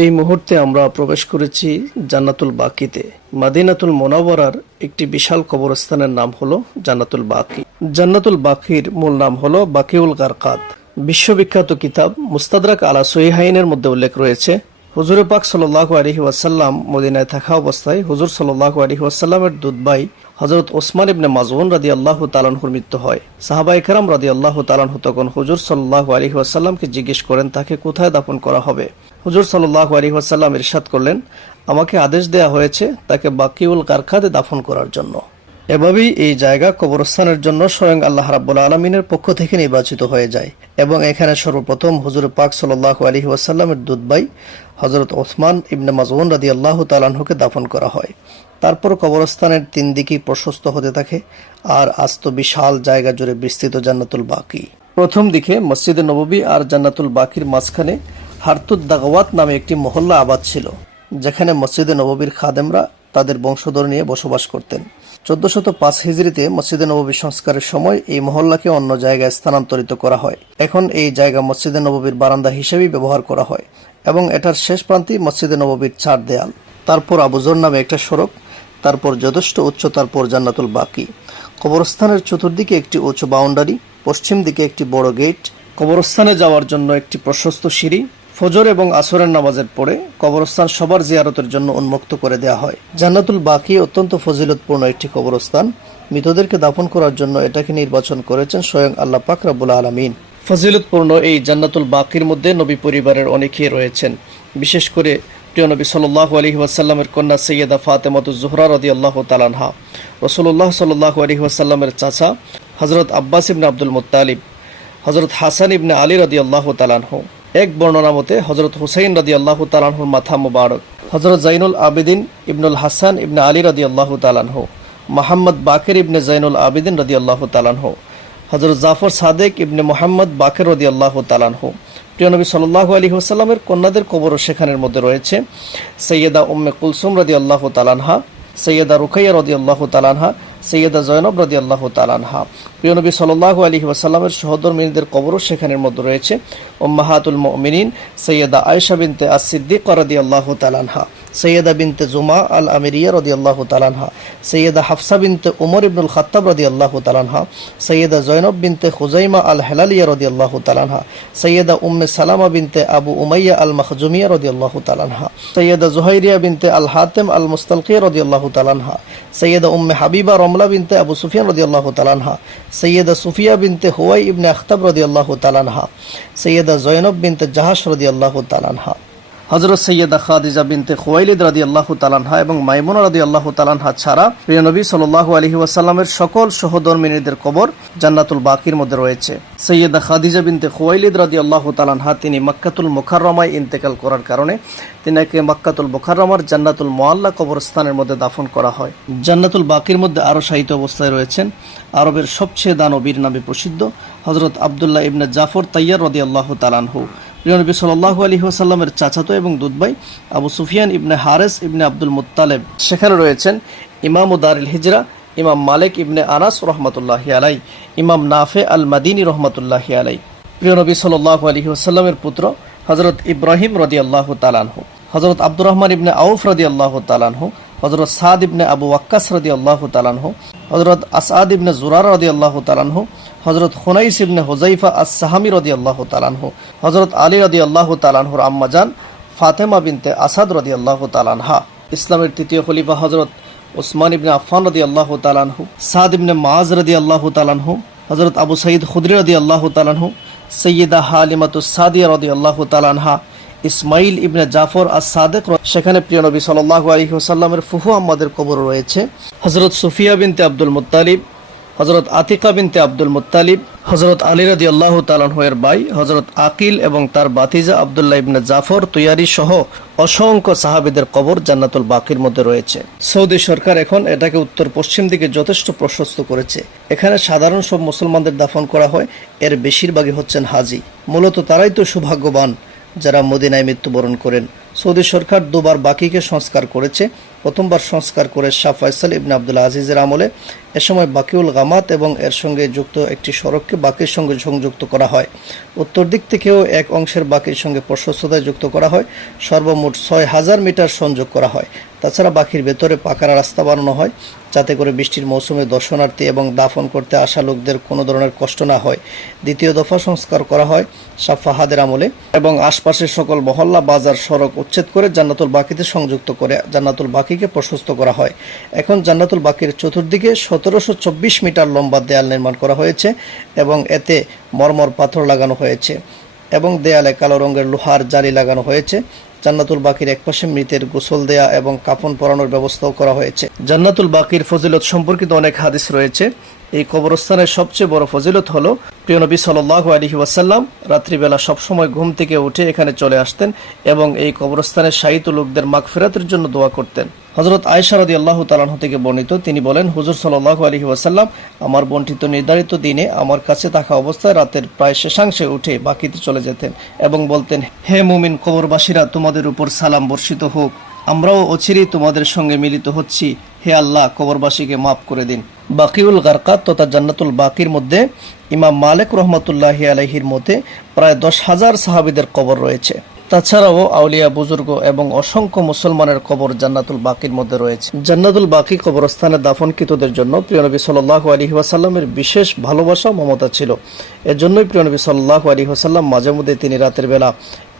এই মুহূর্তে আমরা প্রবেশ করেছি জান্নাতুল বাকিতে। মাদিনাতুল মোনাওয়ারার একটি বিশাল কবরস্থানের নাম হলো জান্নাতুল বাকি। জান্নাতুল বাকির মূল নাম হলো বাকিউল গারকাত। বিশ্ববিখ্যাত কিতাব মুস্তাদরাক আলা সহিহাইনের মধ্যে উল্লেখ রয়েছে। হুজুর পাক সাল্লাহ আলহি ওয়াসাল্লাম মদিনায় থাকা অবস্থায় হুজুর সাল্লাহ আলহি ওয়াসাল্লামের দুধবাই হজরত ওসমান ইবনে মাজুন রাদি আল্লাহ তালানহুর মৃত্যু হয়। সাহাবা ইকরাম রাদি আল্লাহ তালানহু তখন হুজুর সাল্লাহ আলহি ওয়াসাল্লামকে জিজ্ঞেস করেন, তাকে কোথায় দাফন করা হবে? হুজুর সাল্লাহ আলহি ওয়াসাল্লাম ইরশাদ করলেন, আমাকে আদেশ দেয়া হয়েছে তাকে বাকিউল কারখাদে দাফন করার জন্য। এভাবেই এই জায়গা কবরস্থানের জন্য স্বয়ং আল্লাহ রাব্বুল আলমিনের পক্ষ থেকে নির্বাচিত হয়ে যায় এবং এখানে সর্বপ্রথম হুজুর পাক সাল্লাহ আলহি ওয়াসাল্লামের দুধবাই হজরত ওসমান ইবনে মাজুন রাদি আল্লাহ তালানহুকে দাফন করা হয়। তারপর কবরস্থানের তিন দিকেই প্রশস্ত হতে থাকে আর আস্ত বিশাল জায়গা জুড়ে বিস্তৃত জান্নাতুল বাকি। প্রথম দিকে মসজিদে নববী আর জান্নাতুল বাকির মাঝখানে হারতুদ দাগওয়াত নামে একটি মহল্লা আবাদ ছিল, যেখানে মসজিদে নববীর খাদেমরা তাদের বংশধর নিয়ে বসবাস করতেন। চোদ্দশত পাঁচ হিজড়িতে মসজিদে নববী সংস্কারের সময় এই মহল্লাকে অন্য জায়গায় স্থানান্তরিত করা হয়। এখন এই জায়গা মসজিদে নববীর বারান্দা হিসেবেই ব্যবহার করা হয় এবং এটার শেষ প্রান্তেই মসজিদে নববীর চার দেয়াল, তারপর আবুজর নামে একটা সড়ক, তারপর যথেষ্ট উচ্চতার পর জান্নাতুল বাকি। কবরস্থানের চতুর্দিকে একটি উঁচু বাউন্ডারি, পশ্চিম দিকে একটি বড় গেট। কবরস্থানে যাওয়ার জন্য একটি প্রশস্ত সিঁড়ি ফজর এবং আসরের নামাজের পরে কবরস্থান সবার জিয়ারতের জন্য উন্মুক্ত করে দেওয়া হয়। জান্নাতুল বাকি অত্যন্ত ফজিলতপূর্ণ একটি কবরস্থান। মৃতদেরকে দাফন করার জন্য এটাকে নির্বাচন করেছেন স্বয়ং আল্লাহ পাক রাবুল আলমিন। ফজিলতপূর্ণ এই জান্নাতুল বাকির মধ্যে নবী পরিবারের অনেকেই রয়েছেন। বিশেষ করে প্রিয় নবী সাল্লাহ আলহি ওয়াসাল্লামের কন্যা সৈয়দা ফাতেমাতু জুহরা রদি আল্লাহ তালানহা রসুল্লাহ সাল্লাহ আলহি ওয়াসাল্লামের চাচা হজরত আব্বাস ইবনে আব্দুল মুত্তালিব হজরত হাসান ইবনে আলী রদি আল্লাহ তালানহ এক বর্ণনা মতে হজরত হুসাইন রদি আল্লাহ তালানহুর মাথা মুবারক। হজরত জাইনুল আবেদিন ইবনুল হাসান ইবনে আলী রদি আল্লাহ তালানহ মোহাম্মদ বাকের ইবনে জাইনুল আবেদিন রদি আল্লাহ তালানহ হজরত জাফর সাদেক ইবনে মোহাম্মদ বাকের রদি আল্লাহ তালানহ প্রিয় নবী সাল্লাহ আলী হোসাল্লামের কন্যাদের কবরও সেখানের মধ্যে রয়েছে। সৈয়দা উম্মে কুলসুম রদি আল্লাহ তালানহা সৈয়দা রুখাইয়া রদি আল্লাহ তালানহা সৈয়দা জয়নব রদি আল্লাহ তালানহা প্রিয় নবী সাল্লাহ আলী ওয়াসাল্লামের সহদর মিনীদের কবরও সেখানের মধ্যে রয়েছে। ওম্মাহাতুল মিনীন সৈয়দা আয়সা বিনতে আসিদ্দিক সিদ্দিক রদি আল্লাহ তালানহা সৈয়দা বিনতে জুমা আল আমিরিয়া রদি আল্লাহ তালানহা সৈয়দা হাফসা বিনতে উমর ইবনুল খাত্তাব রদি আল্লাহ তালানহা সৈয়দা জৈনব বিনতে হুজাইমা আল হেলালিয়া রদি আল্লাহ তালানহা সৈয়দা উম্মে সালামা বিনতে আবু উমাইয়া আল মখজুমিয়া রদি আল্লাহ তালানহা সৈয়দা জুহাইরিয়া বিনতে আল হাতেম আল মুস্তালকিয়া রদি আল্লাহ তালানহা সৈয়দা উম্মে হাবিবা রমলা বিনতে আবু সুফিয়ান রদি আল্লাহ তালানহা সৈয়দা সুফিয়া বিনতে হুয়াই ইবনে আখতাব রদি আল্লাহ তালানহা সৈয়দা জৈনব বিনতে জাহাস রদি আল্লাহ তালানহা হজরত সৈয়দা খাদিজা বিনতে খোয়াইলিদ রাদি আল্লাহ তালানহা এবং মাইমুনা রাদি আল্লাহ তালানহা ছাড়া প্রিয় নবী সাল্লাহ আলহি ওয়াসাল্লামের সকল সহধর্মিনীদের কবর জান্নাতুল বাকির মধ্যে রয়েছে। সৈয়দা খাদিজা বিনতে খোয়াইলিদ রাদি আল্লাহ তালানহা তিনি মাক্কাতুল মুখাররমায় ইন্তেকাল করার কারণে তিনাকে মাক্কাতুল মুখাররমার জান্নাতুল মোয়াল্লা কবরস্থানের মধ্যে দাফন করা হয়। জান্নাতুল বাকির মধ্যে আরও সাহিত্য অবস্থায় রয়েছেন আরবের সবচেয়ে দানবীর নামে প্রসিদ্ধ হজরত আবদুল্লাহ ইবনে জাফর তাইয়ার রদি আল্লাহ তালানহু প্রিয়নবী সাল্লাহ আলী ওসাল্লামের চাচাতো এবং দুধবাই আবু সুফিয়ান ইবনে হারেস ইবনে আব্দুল মুত্তালেব সেখানে রয়েছেন ইমাম উদারিল হিজরা, ইমাম মালিক ইবনে আনাস রহমতুল্লাহ আলাই ইমাম নাফে আল মাদিনী রহমতুল্লাহ আলাই প্রিয়নবী সাল্লাহ আলী ওসাল্লামের পুত্র হজরত ইব্রাহিম রদি আল্লাহ তালানহু হজরত আব্দুর রহমান ইবনে আউফ রদি আল্লাহ তালানহু হজরত সাদ ইবনে আবু ওয়াক্কাস রদি আল্লাহ তালানহু হজরত আসাদ ইবনে জুরার রদি আল্লাহ তালানহু হজরত খুনাইস ইবনে হোজাইফা আস সাহামি রদি আল্লাহ তালানহু হজরত আলী রদি আল্লাহ তালানহুর আম্মাজান ফাতেমা বিনতে আসাদ রদি আল্লাহ তালানহা ইসলামের তৃতীয় খলিফা হজরত ওসমান ইবনে আফান রদি আল্লাহ তালানহু সাদ ইবনে মাজ রদি আল্লাহ তালানহু হজরত আবু সঈদ খুদরি রদি আল্লাহ তালানহু সৈয়দা হালিমাতুস সাদিয়া রদি আল্লাহ তালানহা ইসমাইল ইবনে জাফর আর সাদেক সেখানে প্রিয় নবী সাল্লাহ ওসাল্লামের ফুহু আম্মাদের কবর রয়েছে। হজরত সুফিয়া বিনতে আব্দুল মুত্তালিব হজরত আতিকা বিনতে আব্দুল মুত্তালিব হজরত আলী রাদি আল্লাহ তালানহের বাই হজরত আকিল এবং তার বাতিজা আবদুল্লাহ ইবনে জাফর তৈয়ারি সহ অসংখ্য সাহাবিদের কবর জান্নাতুল বাকির মধ্যে রয়েছে। সৌদি সরকার এখন এটাকে উত্তর পশ্চিম দিকে যথেষ্ট প্রশস্ত করেছে। এখানে সাধারণ সব মুসলমানদের দাফন করা হয়, এর বেশিরভাগই হচ্ছেন হাজি। মূলত তারাই তো সৌভাগ্যবান। যারা মদিনায় মৃত্যুবরণ করেন। সৌদি সরকার দুবার বাকিকে সংস্কার করেছে। প্রথমবার সংস্কার করে শাহ ফয়সাল ইবনে আবদুল্লা আজিজের আমলে এ সময় বাকিউল গামাত এবং এর সঙ্গে যুক্ত একটি সড়ককে বাকির সঙ্গে সংযুক্ত করা হয়। উত্তর দিক থেকেও এক অংশের বাকির সঙ্গে প্রশস্ততায় যুক্ত করা হয়। সর্বমোট ছয় হাজার মিটার সংযোগ করা হয়। তাছাড়া বাকির ভেতরে পাকার রাস্তা বানানো হয়, যাতে করে বৃষ্টির মৌসুমে দর্শনার্থী এবং দাফন করতে আসা লোকদের কোনো ধরনের কষ্ট না হয়। দ্বিতীয় দফা সংস্কার করা হয় শাহ ফাহাদের আমলে এবং আশপাশের সকল মহল্লা, বাজার, সড়ক উচ্ছেদ করে জান্নাতুল বাকিতে সংযুক্ত করে জান্নাতুল বাকিকে প্রশস্ত করা হয়। এখন জান্নাতুল বাকির চতুর্দিকে সতেরোশো চব্বিশ মিটার লম্বা দেয়াল নির্মাণ করা হয়েছে এবং এতে মর্মর পাথর লাগানো হয়েছে এবং দেয়ালে কালো রঙের লোহার জালি লাগানো হয়েছে। জান্নাতুল বাকির একপাশে মৃতের গোসল দেয়া এবং কাফন পরানোর ব্যবস্থাও করা হয়েছে। জান্নাতুল বাকির ফজিলত সম্পর্কিত অনেক হাদিস রয়েছে। এই কবরস্থানের সবচেয়ে বড় ফজিলত হলো, প্রিয় নবী সাল্লাহ আলহি ওয়াসাল্লাম রাত্রিবেলা সবসময় ঘুম থেকে উঠে এখানে চলে আসতেন এবং এই কবরস্থানের শাহিত লোকদের মাগফিরাতের জন্য দোয়া করতেন। হজরত আয়সা রদি আল্লাহ তালাহ থেকে বর্ণিত, তিনি বলেন, হুজুর সাল্লাহ আলহি ওয়াসাল্লাম, আমার বন্টিত নির্ধারিত দিনে আমার কাছে থাকা অবস্থায় রাতের প্রায় শেষাংশে উঠে বাকিতে চলে যেতেন এবং বলতেন, হে মুমিন কবরবাসীরা, তোমাদের উপর সালাম বর্ষিত হোক। আমরাও অচিরেই তোমাদের সঙ্গে মিলিত হচ্ছি। হে আল্লাহ, কবরবাসীকে মাফ করে দিন। বাকিউল গারকাত তথা জান্নাতুল বাকির মধ্যে ইমাম মালিক রহমতুল্লাহ আলহির মধ্যে প্রায় দশ হাজার সাহাবিদের কবর রয়েছে। তাছাড়াও আউলিয়া বুজুর্গ এবং অসংখ্য মুসলমানের কবর জান্নাতুল বাকির মধ্যে রয়েছে। জান্নাতুল বাকি কবরস্থানে দাফনকৃতদের জন্য প্রিয়নবী সাল্লাহ আলী ওয়াসাল্লামের বিশেষ ভালোবাসা মমতা ছিল। এজন্যই প্রিয়নবী সাল্লাহ আলী ওয়াসাল্লাম মাঝে মধ্যে তিনি রাতের বেলা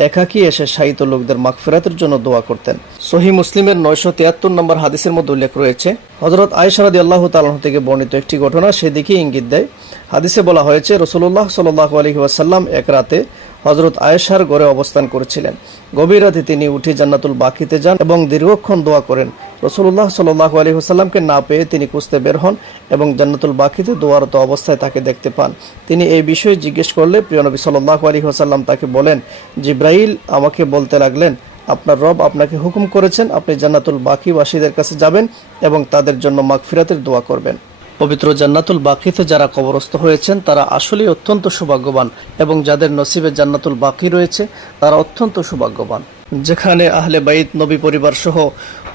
একাকী এসে সাহিত্য লোকদের মাগফিরাতের জন্য দোয়া করতেন। সহি মুসলিমের নয়শো তিয়াত্তর নম্বর হাদিসের মধ্যে উল্লেখ রয়েছে হজরত আয়সারাদি আল্লাহ তালাহ থেকে বর্ণিত একটি ঘটনা সেদিকে ইঙ্গিত দেয়। হাদিসে বলা হয়েছে রসুল্লাহ সাল্লাহ আলী ওয়াসাল্লাম এক রাতে হজরত আয়েশার ঘরে অবস্থান করেছিলেন। গভীর রাতে তিনি উঠে জান্নাতুল বাকিতে যান এবং দীর্ঘক্ষণ দোয়া করেন। রসুল্লাহ সাল্লাহ আলী হুসাল্লামকে না পেয়ে তিনি খুঁজতে বের হন এবং জান্নাতুল বাকিতে দোয়ারত অবস্থায় তাকে দেখতে পান। তিনি এই বিষয়ে জিজ্ঞেস করলে প্রিয়নবী সাল্লাহ আলী হোসাল্লাম তাকে বলেন, জিব্রাইল, আমাকে বলতে লাগলেন, আপনার রব আপনাকে হুকুম করেছেন আপনি জান্নাতুল বাকিবাসীদের কাছে যাবেন এবং তাদের জন্য মাগফিরাতের দোয়া করবেন। পবিত্র জান্নাতুল বাকিতে যারা কবরস্থ হয়েছেন, তারা আসলেই অত্যন্ত সৌভাগ্যবান এবং যাদের নসিবে জান্নাতুল বাকি রয়েছে, তারা অত্যন্ত সৌভাগ্যবান। যেখানে আহলে বাইত, নবী পরিবার সহ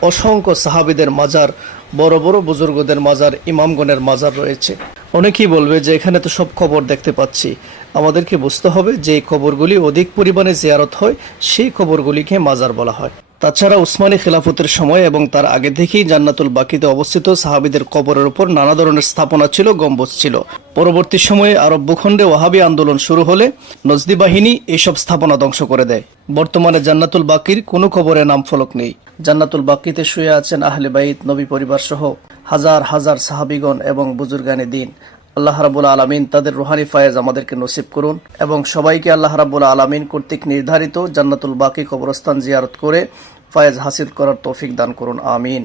অসংখ্য সাহাবিদের মাজার, বড় বড় বুজুর্গদের মাজার, ইমামগণের মাজার রয়েছে। অনেকেই বলবে যে এখানে তো সব খবর দেখতে পাচ্ছি। আমাদেরকে বুঝতে হবে যে খবরগুলি অধিক পরিমাণে জিয়ারত হয়, সেই খবরগুলিকে মাজার বলা হয়। তাছাড়া উসমানী খিলাফতের সময় এবং তার আগে থেকেই জান্নাতুল বাকিতে অবস্থিত সাহাবিদের কবরের উপর নানা ধরনের স্থাপনা ছিল, গম্বুজ ছিল। পরবর্তী সময়ে আরব ভূখণ্ডে ওয়াহাবি আন্দোলন শুরু হলে নজদি বাহিনী এইসব স্থাপনা ধ্বংস করে দেয়। বর্তমানে জান্নাতুল বাকির কোনো কবরে নাম ফলক নেই। জান্নাতুল বাকিতে শুয়ে আছেন আহলে বাইত, নবী পরিবার সহ হাজার হাজার সাহাবিগণ এবং বুজুর্গানে দিন আল্লাহ রাবুল আলমিন তাদের রুহানি ফায়েজ আমাদেরকে নসিব করুন এবং সবাইকে আল্লাহ রাবুল আলমিন কর্তৃক নির্ধারিত জান্নাতুল বাকি কবরস্থান জিয়ারত করে ফায়েজ হাসিল করার তৌফিক দান করুন, আমিন।